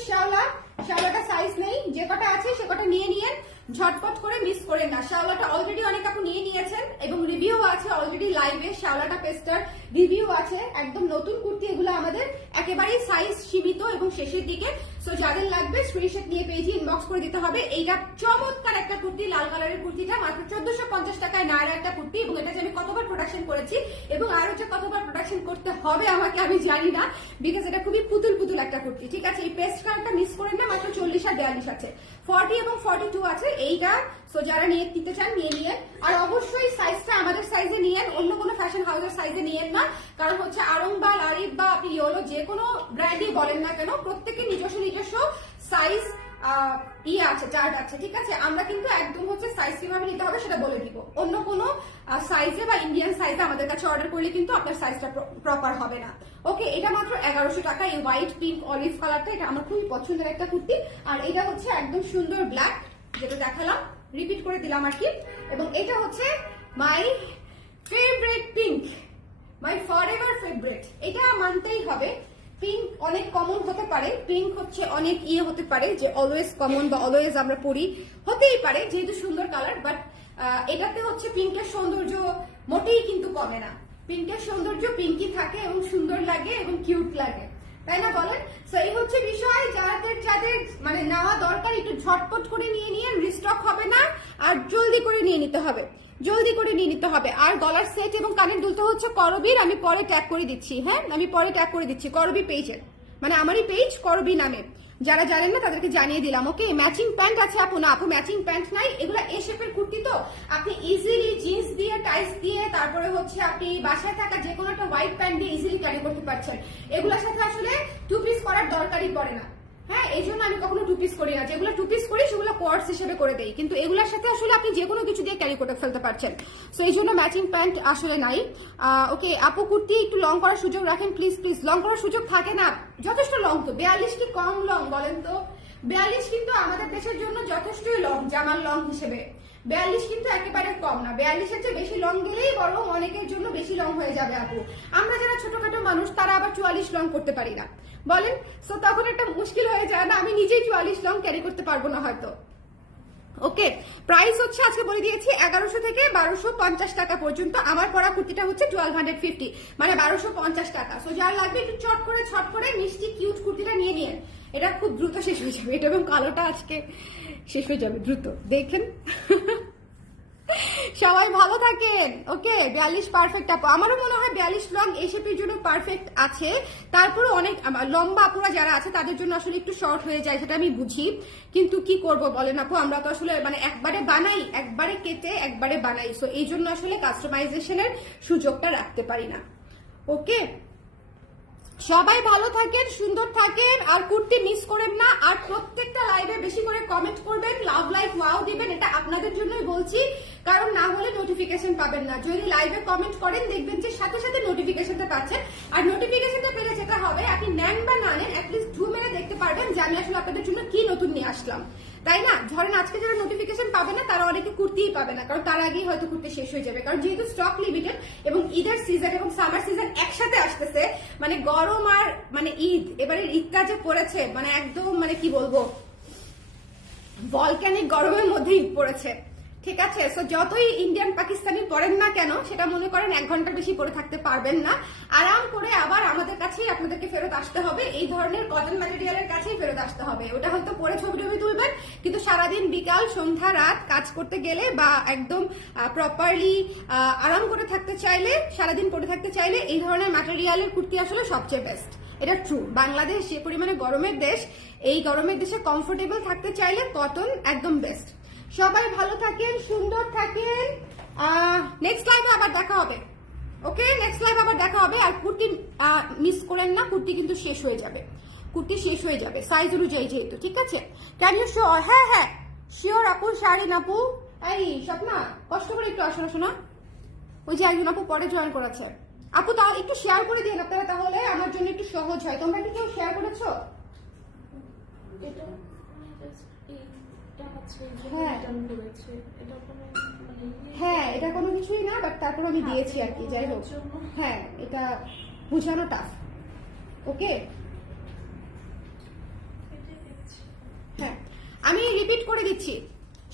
শ্যাওলাটা সাইজ নেই, যে কটা আছে সে কটা নিয়ে নিয়েন, ঝটপট করে মিস করেন না। শ্যাওলাটা অলরেডি অনেক আপু নিয়ে নিয়েছেন এবং রিভিউ আছে অলরেডি লাইভে, শ্যাওলাটা পেস্টার রিভিউ আছে, একদম নতুন কুর্তি এগুলো আমাদের, একেবারেই সাইজ সীমিত এবং শেষের দিকে। সো যাদের লাগবে স্ক্রিনশট নিয়ে পেজে ইনবক্স করে দিতে হবে। এইটা চমৎকার একটা কুর্তি, লাল কালারের কুর্তিটা মাত্র 1450 টাকায় নাড়া একটা কুর্তি, এবং এটা যে আমি কতবার প্রোডাকশন করেছি এবং আরো যে কতবার প্রোডাকশন করতে হবে আমাকে আমি জানি না, বিকজ এটা খুবই পুতুল পুতুল একটা কুর্তি, ঠিক আছে? এই পেস্ট কালারটা মিস করেন না, মাত্র 40 আর 42 আছে, 40 এবং 42 আছে এইটা। সো যারা নিতে চান নিয়ে নিয়ে, আর অবশ্যই সাইজটা আমাদের সাইজে নিয়েন, অন্য কোনো ফ্যাশন হাউসের সাইজে নিয়েন না, কারণ হচ্ছে আরং বা লারিফ বা আপনি ইয়েলো যে কোনো ব্র্যান্ডই বলেন না কেন, প্রত্যেকের নিজস্ব সাইজ আছে, চার্ট আছে, ঠিক আছে? আমরা কিন্তু একদম হচ্ছে সাইজ কিভাবে নিতে হবে সেটা বলে দিব। অন্য কোনো সাইজে বা ইন্ডিয়ান সাইজে আমাদের কাছে অর্ডার করলে কিন্তু আপনার সাইজটা প্রপার হবে না। ওকে, এটা মাত্র 1100 টাকা। এই হোয়াইট পিঙ্ক অলিভ কালারটা, এটা আমার খুবই পছন্দের একটা কুর্তি, আর এটা হচ্ছে একদম সুন্দর ব্ল্যাক, যেটা দেখালাম, রিপিট করে দিলাম আর কি। এবং এটা হচ্ছে my favourite pink, my forever favourite, এটা মানতেই হবে। পিঙ্ক অনেক কমন হতে পারে, পিঙ্ক হচ্ছে অনেক হতে পারে যে অলওয়েজ কমন বা অলওয়েজ আমরা পরি, হতেই পারে যেহেতু সুন্দর কালার, বাট এটাতে হচ্ছে পিঙ্কের সৌন্দর্য মোটেই কিন্তু কমে না। পিঙ্কের সৌন্দর্য পিঙ্কই থাকে এবং সুন্দর লাগে এবং কিউট লাগে, তাই না বলেন? সো এই হচ্ছে বিষয়, যাদের মানে নেওয়া দরকার একটু ঝটপট করে নিয়ে নিয়ে, রিস্টক হবে না, আর জলদি করে নিয়ে নিতে হবে, জলদি করে নিয়ে নিতে হবে। আর গলার সেট এবং কানের দুলটা হচ্ছে করবীর, আমি পরে ট্যাগ করে দিচ্ছি, হ্যাঁ আমি পরে ট্যাগ করে দিচ্ছি করবী পেজের, মানে আমারই পেজ করবি নামে, যারা জানেন না তাদেরকে জানিয়ে দিলাম। ওকে, ম্যাচিং প্যান্ট আছে আপু? না আপু, ম্যাচিং প্যান্ট নাই, এগুলো এ শেপের কুর্তি, তো আপনি ইজিলি জিন্স দিয়ে টাইস দিয়ে তারপরে হচ্ছে আপনি বাসায় থাকা যে কোনো একটা হোয়াইট প্যান্ট দিয়ে ইজিলি ক্যারি করতে পারছেন। এগুলোর সাথে আসলে টু পিস করার দরকারই পড়ে না। হ্যাঁ, এই জন্য আমি কখনো টু পিস করি না, যেগুলো টু পিস করি সেগুলো কোয়ার্টস হিসেবে করে দেই, কিন্তু এগুলোর সাথে আসলে আপনি যে কোনো কিছু দিয়ে ক্যারি করে ফেলতে পারছেন। সো এই জন্য ম্যাচিং প্যান্ট আসলে নাই। ওকে আপু, কুর্তি একটু লং করার সুযোগ রাখেন প্লিজ প্লিজ। লং করার সুযোগ থাকে না, যথেষ্ট লং তো। 42 কি কম লং বলেন তো? 42 কিন্তু আমাদের দেশের জন্য যথেষ্টই লং, জামার লং হিসেবে 42 কিন্তু একেবারে কম না। 42 এর চেয়ে বেশি লং গেলেই বরং অনেকের জন্য বেশি লং হয়ে যাবে আপু। আমরা যারা ছোটখাটো মানুষ তারা আবার 44 লং করতে পারি না বলেন, সো তখন একটা মুশকিল হয়ে যায় না? আমি নিজেই 44 লং ক্যারি করতে পারবো না হয়তো। ওকে, প্রাইস হচ্ছে আজকে বলে দিয়েছি 1100 থেকে 1250 টাকা পর্যন্ত। আমার পরা কুর্তিটা হচ্ছে 1250, মানে 1250 টাকা। সো যার লাগবে একটু ছট করে মিষ্টি কিউট কুর্তিটা নিয়ে নিন, এটা খুব দ্রুত শেষ হয়ে যাবে। এটা এবং কালোটা আজকে শেষ হয়ে যাবে দ্রুত, দেখেন। সবাই ভালো থাকেন। ওকে, 42 পারফেক্ট আপু, আমারও মনে হয় 42 লং এই শেপের জন্য পারফেক্ট আছে। তারপরে অনেক লম্বা আপুরা যারা আছে তাদের জন্য আসলে একটু শর্ট হয়ে যায়, সেটা আমি বুঝি, কিন্তু কি করব বলেন আপু, আমরা তো আসলে মানে একবারে বানাই, একবারে কেটে একবারে বানাই, সো এই জন্য আসলে কাস্টমাইজেশনের সুযোগটা রাখতে পারি না। ওকে, সবাই ভালো থাকেন, সুন্দর থাকেন, আর কুর্তি মিস করেন না। আর প্রত্যেকটা লাইভে বেশি করে কমেন্ট করবেন, লাভ লাইক ওয়াও দিবেন, এটা আপনাদের জন্যই বলছি, কারণ না হলে নোটিফিকেশন পাবেন না। যদি লাইভে কমেন্ট করেন দেখবেন যে সাথে সাথে নোটিফিকেশনটা পাচ্ছেন। আর নোটিফিকেশনটা পেলে যেটা হবে, আপনি নেন বা না নেন অ্যাটলিস্ট 2 মিনিট দেখতে পারবেন যে আমি আসলে আপনাদের জন্য কি নতুন নিয়ে আসলাম, তাই না? ধরেন আজকে যারা নোটিফিকেশন পাবে না তারা অনেকে কুর্তিই পাবে না, কারণ তার আগেই হয়তো কুর্তি শেষ হয়ে যাবে, কারণ যেহেতু স্টক লিমিটেড এবং ঈদের সিজন এবং সামার সিজন একসাথে আসতেছে, মানে গরম আর মানে ঈদ, এবারে ঈদটা যে পড়েছে মানে একদম মানে কি বলবো, ভলক্যানিক গরমের মধ্যে ঈদ পড়েছে, ঠিক আছে? সো যতই ইন্ডিয়ান পাকিস্তানি পড়েন না কেন, সেটা মনে করেন 1 ঘন্টা বেশি পরে থাকতে পারবেন না, আরাম করে আবার আমাদের কাছেই আপনাদেরকে ফেরত আসতে হবে, এই ধরনের কটন ম্যাটেরিয়ালের কাছেই ফেরত আসতে হবে। ওটা হয়তো পরে ছবি তুলবেন, কিন্তু সারাদিন বিকাল সন্ধ্যা রাত কাজ করতে গেলে বা একদম প্রপারলি আরাম করে থাকতে চাইলে, সারাদিন পরে থাকতে চাইলে এই ধরনের ম্যাটেরিয়ালের কুর্তি আসলে সবচেয়ে বেস্ট। এটা ট্রু, বাংলাদেশ যে পরিমাণে গরমের দেশ, এই গরমের দেশে কমফোর্টেবল থাকতে চাইলে কটন একদম বেস্ট। সবাই ভালো থাকেন, সুন্দর থাকেন, নেক্সট লাইভে আবার দেখা হবে। ওকে, নেক্সট লাইভ আবার দেখা হবে। আর কুর্তি মিস করেন না, কুর্তি কিন্তু শেষ হয়ে যাবে, কুর্তি শেষ হয়ে যাবে সাইজ অনুযায়ী যেহেতু, ঠিক আছে? Can you sure? হ্যাঁ হ্যাঁ শিওর আপু, শাড়িন আপু। এই স্বপ্না, কষ্ট করে একটু আসো শোনা, ওই যে একজন আপু পরে জয়েন করেছে। আপু তাহলে একটু শেয়ার করে দিন আপনারা, তাহলে আমার জন্য একটু সহজ হয়। তোমরা কি কেউ শেয়ার করেছো? এটা just এইটা হচ্ছে যে হ্যাঁ। রিটার্ন করেছে, এটা কোনো মানে হ্যাঁ, এটা কোনো কিছুই না, বাট তারপর আমি দিয়েছি আর কি, যাই হোক। হ্যাঁ, এটা বুঝানো টাফ। ওকে, হ্যাঁ আমি রিপিট করে দিচ্ছি।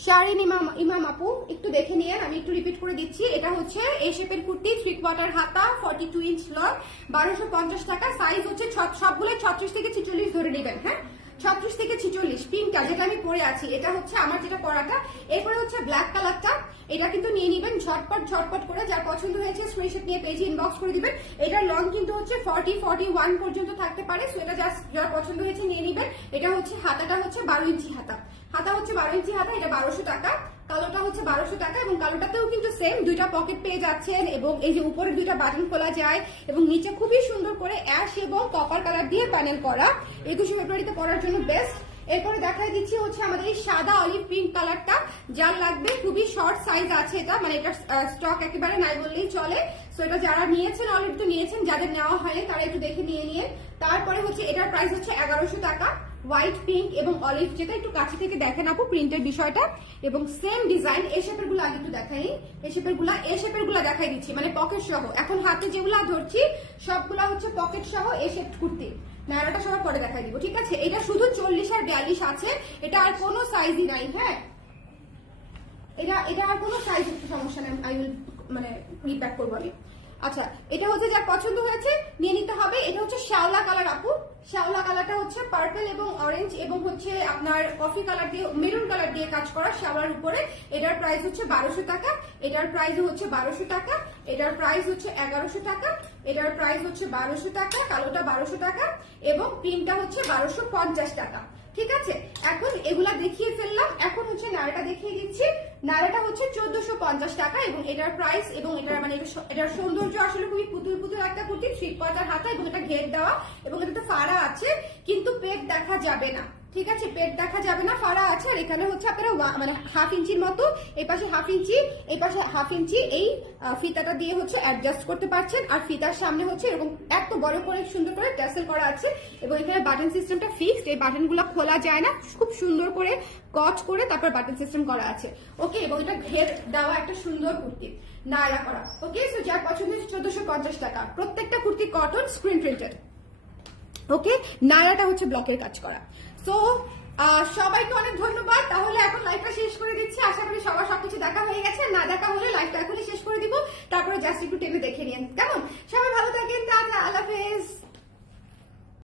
শারিন ইমাম আপু একটু দেখে নিয়ে, আমি একটু রিপিট করে দিচ্ছি। এটা হচ্ছে এই শেপের কুর্তি, 3/4 হাতা, 42 ইঞ্চ লং, 1250 টাকা। সাইজ হচ্ছে সবগুলো 36 থেকে 46 ধরে নেবেন। হ্যাঁ, 36 থেকে 46। পিঙ্কটা যেটা আমি পরে আছি, এটা হচ্ছে আমার যেটা পরাটা। এরপরে হচ্ছে ব্ল্যাক কালারটা, এটা কিন্তু নিয়ে নিবেন ঝটপট করে। যার পছন্দ হয়েছে স্ক্রিনশট নিয়ে পেজে ইনবক্স করে দিবেন। এটার লং কিন্তু হচ্ছে 40-41 পর্যন্ত থাকতে পারে, সো এটা জাস্ট যার পছন্দ হয়েছে নিয়ে নিবেন। এটা হচ্ছে হাতাটা হচ্ছে 12 ইঞ্চি হাতা, হাতা হচ্ছে 12 ইঞ্চি হাতা, এটা 1200 টাকা। কালোটা হচ্ছে 1200 টাকা, এবং কালোটাতেও কিন্তু সেম 2টা পকেট পেয়ে যাচ্ছেন, এবং এই যে উপরে 2টা বাটন খোলা যায়, এবং নিচে খুবই সুন্দর করে অ্যাশ এবং কপার কালার দিয়ে প্যানেল করা, 21 ফেব্রুয়ারিতে পরার জন্য বেস্ট। এরপরে দেখাই দিচ্ছি হচ্ছে আমাদের এই সাদা অলিভ পিঙ্ক কালারটা, যার লাগবে খুবই শর্ট সাইজ আছে এটা, মানে এটা স্টক একেবারে নাই বললেই চলে। সো এটা যারা নিয়েছেন অলরেডি তো নিয়েছেন, যাদের নেওয়া হয়নি তারা একটু দেখে নিয়ে। তারপরে হচ্ছে এটার প্রাইস হচ্ছে 1100 টাকা। হোয়াইট পিঙ্ক এবং অলিভ, যেটা একটু কাছে থেকে দেখেন আপু প্রিন্টের বিষয়টা, এবং সেম ডিজাইন। এই শেপের গুলো আগে একটু দেখাই, এই শেপের গুলা দেখাই দিচ্ছি, মানে পকেট সহ। এখন হাতে যেগুলা ধরছি সবগুলা হচ্ছে পকেট সহ এই শেপ কুর্তি। নায়রাটা সবার পরে দেখাই দিব, ঠিক আছে? এটা শুধু 40 আর 42 আছে, এটা আর কোনো সাইজই নাই। হ্যাঁ, এটা আর কোনো সাইজ সমস্যা নেই, আই উইল মানে রিপ্যাক করবো আমি। আচ্ছা, এটা হচ্ছে যার পছন্দ হয়েছে নিয়ে নিতে হবে। এটা হচ্ছে শ্যাওলা কালার আপু, শ্যাওলা কালারটা হচ্ছে পার্পল এবং অরেঞ্জ এবং হচ্ছে আপনার কফি কালার দিয়ে, মেরুন কালার দিয়ে কাজ করা শ্যাওলার উপরে। এটার প্রাইস হচ্ছে 1200 টাকা, এটার প্রাইস হচ্ছে 1200 টাকা, এটার প্রাইস হচ্ছে 1100 টাকা। এটার প্রাইস হচ্ছে 1200 টাকা, কালোটা 1200 টাকা এবং পিঙ্কটা হচ্ছে 1250 টাকা। ঠিক আছে, এখন এগুলা দেখিয়ে ফেললাম, এখন হচ্ছে নাড়াটা দেখিয়ে দিচ্ছি। নাড়াটা হচ্ছে 1450 টাকা এবং এটার প্রাইস এবং এটার মানে এটার সৌন্দর্য আসলে খুবই পুতুল পুতুল একটা কুর্তি, থ্রি কোয়ার্টার হাতা এবং এটা ঘের দেওয়া এবং এটাতে ফাড়া আছে, কিন্তু পেট দেখা যাবে না। ঠিক আছে, পেট দেখা যাবে না, ফাড়া আছে। আর এখানে হচ্ছে আপনারা মানে হাফ ইঞ্চির মতো, এই পাশে হাফ ইঞ্চি, এই পাশে হাফ ইঞ্চি, এই ফিতাটা দিয়ে হচ্ছে অ্যাডজাস্ট করতে পারছেন। আর ফিতার সামনে হচ্ছে এরকম এত বড় করে সুন্দর করে ট্যাসেল করা আছে এবং এখানে বাটন সিস্টেমটা ফিক্সড, এই বাটনগুলো খোলা যায় না, খুব সুন্দর করে কচ করে তারপর বাটন সিস্টেম করা আছে। ওকে, এবং এটা ঘের দেওয়া একটা সুন্দর কুর্তি, নায়রা করা। ওকে, সো যার পছন্দ 1450 টাকা, প্রত্যেকটা কুর্তি কটন, স্ক্রিন প্রিন্টেড। ওকে, নায়াটা হচ্ছে ব্লকের কাজ করা। সো সবাইকে অনেক ধন্যবাদ। তাহলে এখন লাইভটা শেষ করে দিচ্ছি, আশা করি সবার সবকিছু দেখা হয়ে গেছে। না দেখা হলে লাইভটা এখনই শেষ করে দিব, তারপরে জাস্ট একটু টেনে দেখে নিন কেমন।